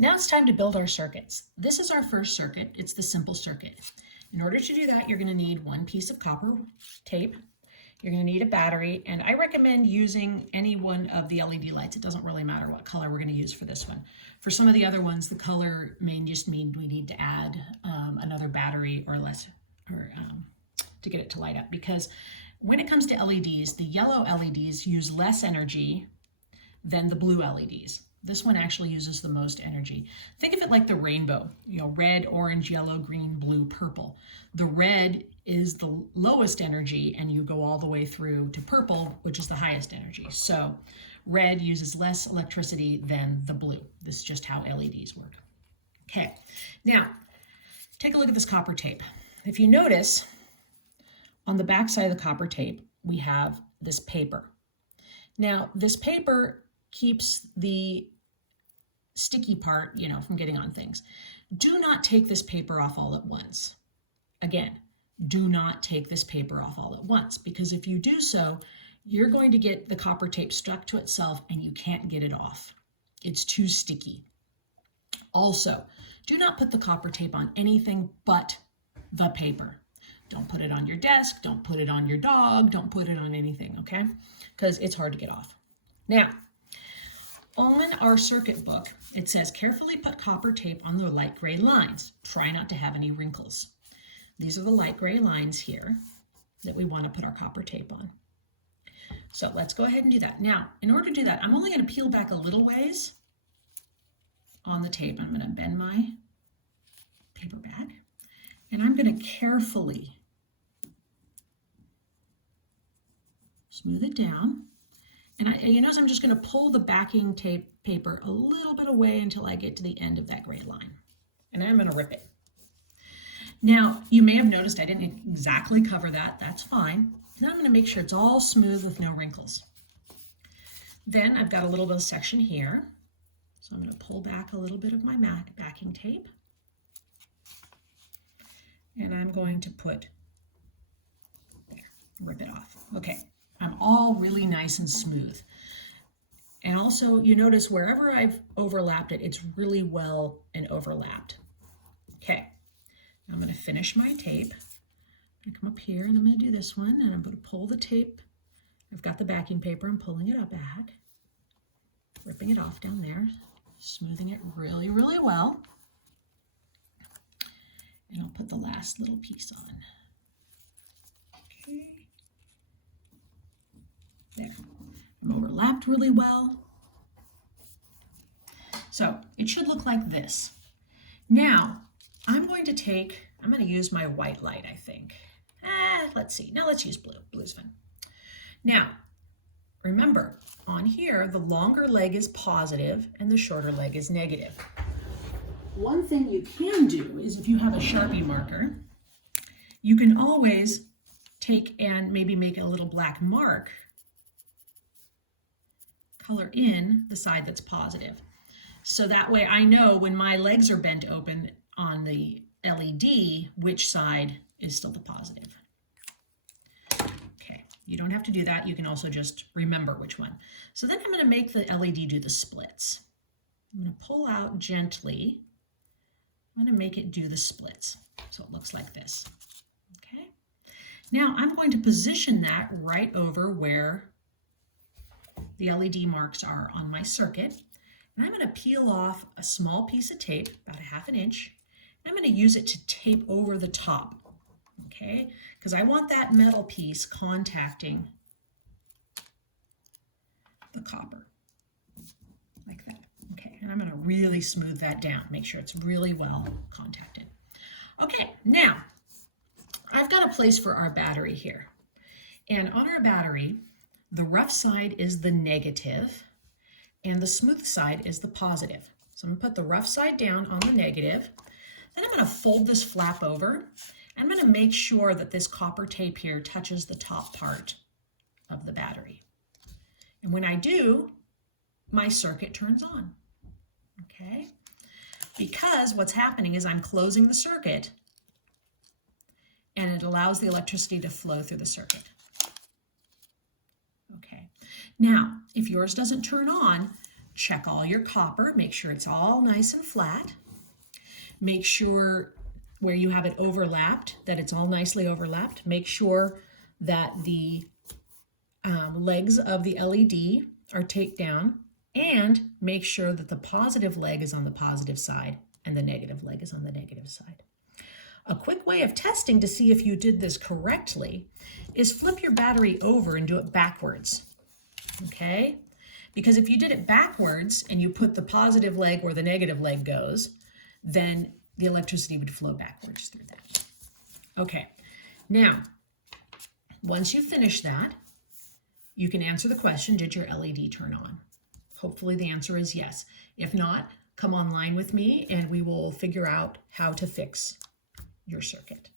Now it's time to build our circuits. This is our first circuit. It's the simple circuit. In order to do that, you're going to need one piece of copper tape. You're going to need a battery, and I recommend using any one of the LED lights. It doesn't really matter what color we're going to use for this one. For some of the other ones, the color may just mean we need to add another battery or less, to get it to light up. Because when it comes to LEDs, the yellow LEDs use less energy than the blue LEDs. This one actually uses the most energy. Think of it like the rainbow, red, orange, yellow, green, blue, purple. The red is the lowest energy, and you go all the way through to purple, which is the highest energy. So red uses less electricity than the blue. This is just how LEDs work. Okay, now take a look at this copper tape. If you notice, on the back side of the copper tape, we have this paper. Now, this paper keeps the sticky part, from getting on things. Do not take this paper off all at once. Again, do not take this paper off all at once, because if you do so, you're going to get the copper tape stuck to itself and you can't get it off. It's too sticky. Also, do not put the copper tape on anything but the paper. Don't put it on your desk, don't put it on your dog, don't put it on anything, okay? Because it's hard to get off. Now, on our circuit book, it says, carefully put copper tape on the light gray lines. Try not to have any wrinkles. These are the light gray lines here that we want to put our copper tape on. So let's go ahead and do that. Now, in order to do that, I'm only going to peel back a little ways on the tape. I'm going to bend my paper back, and I'm going to carefully smooth it down. And you notice I'm just going to pull the backing tape paper a little bit away until I get to the end of that gray line. And I'm going to rip it. Now, you may have noticed I didn't exactly cover that. That's fine. Now I'm going to make sure it's all smooth with no wrinkles. Then I've got a little bit of section here. So I'm going to pull back a little bit of my backing tape. And I'm going to rip it off. Okay. I'm all really nice and smooth. And also, you notice wherever I've overlapped it, it's really well and overlapped. Okay, now I'm going to finish my tape. I'm going to come up here and I'm going to do this one, and I'm going to pull the tape. I've got the backing paper, I'm pulling it up back, ripping it off down there, smoothing it really, really well. And I'll put the last little piece on. Okay. There, I'm overlapped really well. So it should look like this. Now, I'm going to use my white light, I think. Let's see, now let's use blue. Blue's fun. Now, remember, on here, the longer leg is positive and the shorter leg is negative. One thing you can do is, if you have a Sharpie marker, you can always take and maybe make a little black mark, color in the side that's positive. So that way I know when my legs are bent open on the LED, which side is still the positive. Okay, you don't have to do that. You can also just remember which one. So then I'm going to make the LED do the splits. I'm going to pull out gently. I'm going to make it do the splits. So it looks like this. Okay. Now I'm going to position that right over where the LED marks are on my circuit. And I'm going to peel off a small piece of tape, about 1/2 inch, and I'm going to use it to tape over the top, okay? Because I want that metal piece contacting the copper, like that, okay? And I'm going to really smooth that down, make sure it's really well contacted. Okay, now, I've got a place for our battery here. And on our battery, the rough side is the negative, and the smooth side is the positive. So I'm going to put the rough side down on the negative. Then I'm going to fold this flap over. I'm going to make sure that this copper tape here touches the top part of the battery. And when I do, my circuit turns on. Okay? Because what's happening is I'm closing the circuit, and it allows the electricity to flow through the circuit. Okay. Now, if yours doesn't turn on, check all your copper, make sure it's all nice and flat. Make sure where you have it overlapped, that it's all nicely overlapped. Make sure that the legs of the LED are taped down, and make sure that the positive leg is on the positive side and the negative leg is on the negative side. A quick way of testing to see if you did this correctly is flip your battery over and do it backwards, okay? Because if you did it backwards and you put the positive leg where the negative leg goes, then the electricity would flow backwards through that. Okay, now, once you finish that, you can answer the question, did your LED turn on? Hopefully the answer is yes. If not, come online with me and we will figure out how to fix your circuit.